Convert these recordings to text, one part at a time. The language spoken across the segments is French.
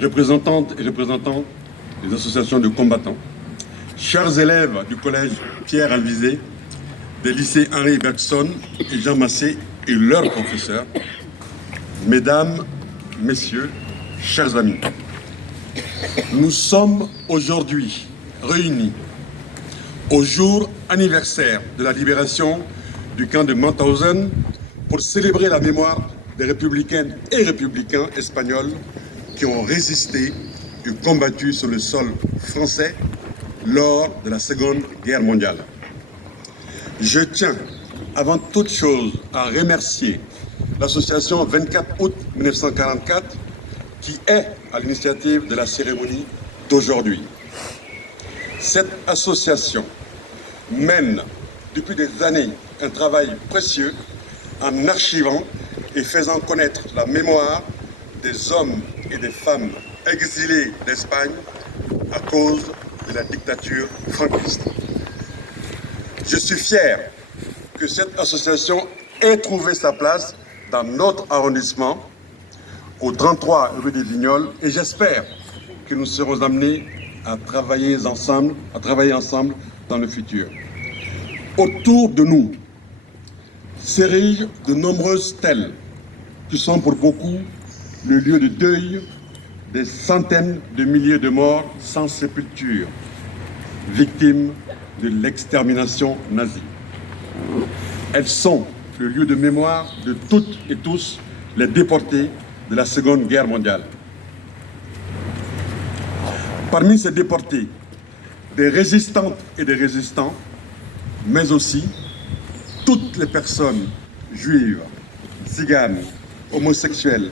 représentantes et représentants des associations de combattants, chers élèves du collège Pierre Alvisé, des lycées Henri Bergson et Jean Massé et leurs professeurs, mesdames, messieurs, chers amis, nous sommes aujourd'hui réunis au jour anniversaire de la libération du camp de Mauthausen pour célébrer la mémoire des républicaines et républicains espagnols qui ont résisté et combattu sur le sol français lors de la Seconde Guerre mondiale. Je tiens avant toute chose à remercier l'association 24 août 1944 qui est à l'initiative de la cérémonie d'aujourd'hui. Cette association mène depuis des années un travail précieux en archivant et faisant connaître la mémoire des hommes et des femmes exilés d'Espagne à cause de la dictature franquiste. Je suis fier que cette association ait trouvé sa place dans notre arrondissement, au 33 rue des Vignoles, et j'espère que nous serons amenés à travailler ensemble dans le futur. Autour de nous s'érigent de nombreuses stèles qui sont pour beaucoup le lieu de deuil des centaines de milliers de morts sans sépulture, victimes de l'extermination nazie. Elles sont le lieu de mémoire de toutes et tous les déportés de la Seconde Guerre mondiale. Parmi ces déportés, des résistantes et des résistants, mais aussi toutes les personnes juives, tziganes, homosexuels,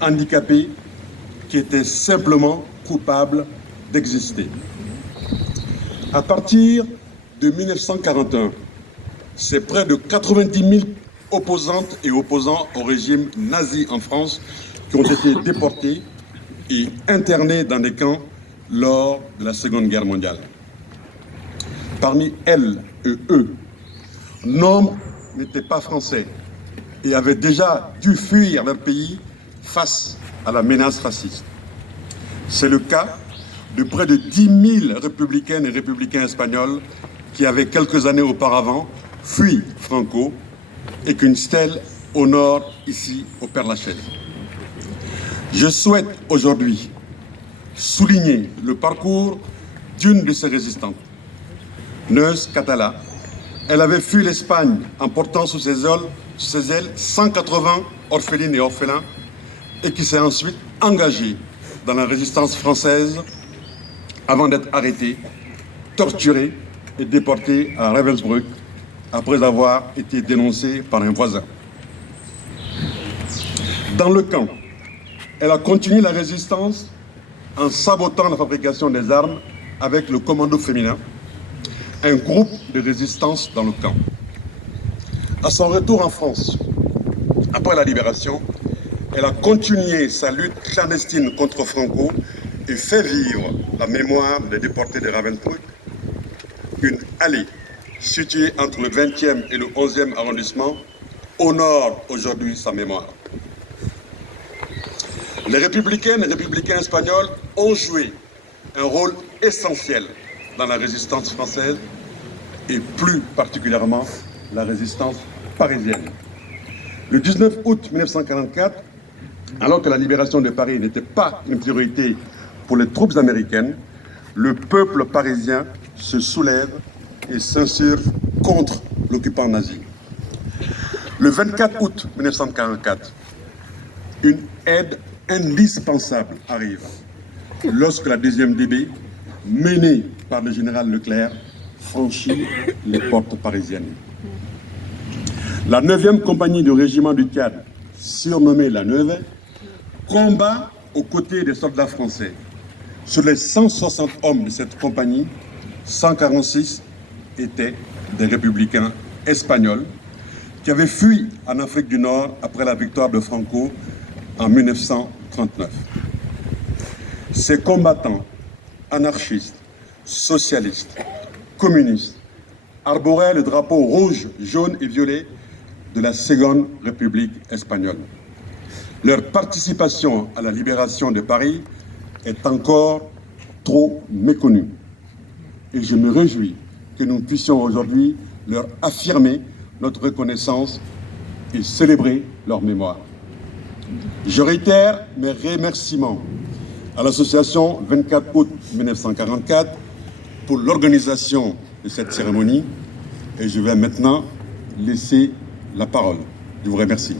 handicapés, qui étaient simplement coupables d'exister. À partir de 1941, c'est près de 90 000 opposantes et opposants au régime nazi en France qui ont été déportés et internés dans des camps lors de la Seconde Guerre mondiale. Parmi elles et eux, nombre n'étaient pas français et avaient déjà dû fuir leur pays face à la menace raciste. C'est le cas de près de 10 000 républicaines et républicains espagnols qui avaient quelques années auparavant fui Franco et qu'une stèle honore ici au Père-Lachaise. Je souhaite aujourd'hui souligner le parcours d'une de ces résistantes, Neus Catala. Elle avait fui l'Espagne en portant sous ses ailes 180 orphelines et orphelins et qui s'est ensuite engagée dans la résistance française avant d'être arrêtée, torturée et déportée à Ravensbrück après avoir été dénoncée par un voisin. Dans le camp, elle a continué la résistance en sabotant la fabrication des armes avec le commando féminin, un groupe de résistance dans le camp. À son retour en France, après la libération, elle a continué sa lutte clandestine contre Franco et fait vivre la mémoire des déportés de Ravensbrück. Une allée située entre le 20e et le 11e arrondissement honore aujourd'hui sa mémoire. Les républicaines et républicains espagnols ont joué un rôle essentiel dans la résistance française et plus particulièrement la résistance parisienne. Le 19 août 1944, alors que la libération de Paris n'était pas une priorité pour les troupes américaines, le peuple parisien se soulève et s'insurge contre l'occupant nazi. Le 24 août 1944, une aide indispensable arrive lorsque la 2e DB, menée par le général Leclerc, franchit les portes parisiennes. La 9e compagnie du régiment du Tchad, surnommée la Neuve, combat aux côtés des soldats français. Sur les 160 hommes de cette compagnie, 146 étaient des républicains espagnols qui avaient fui en Afrique du Nord après la victoire de Franco en 1939. Ces combattants anarchistes, socialistes, communistes arboraient le drapeau rouge, jaune et violet de la Seconde République espagnole. Leur participation à la libération de Paris est encore trop méconnue. Et je me réjouis que nous puissions aujourd'hui leur affirmer notre reconnaissance et célébrer leur mémoire. Je réitère mes remerciements à l'association 24 août 1944 pour l'organisation de cette cérémonie et je vais maintenant laisser la parole. Je vous remercie.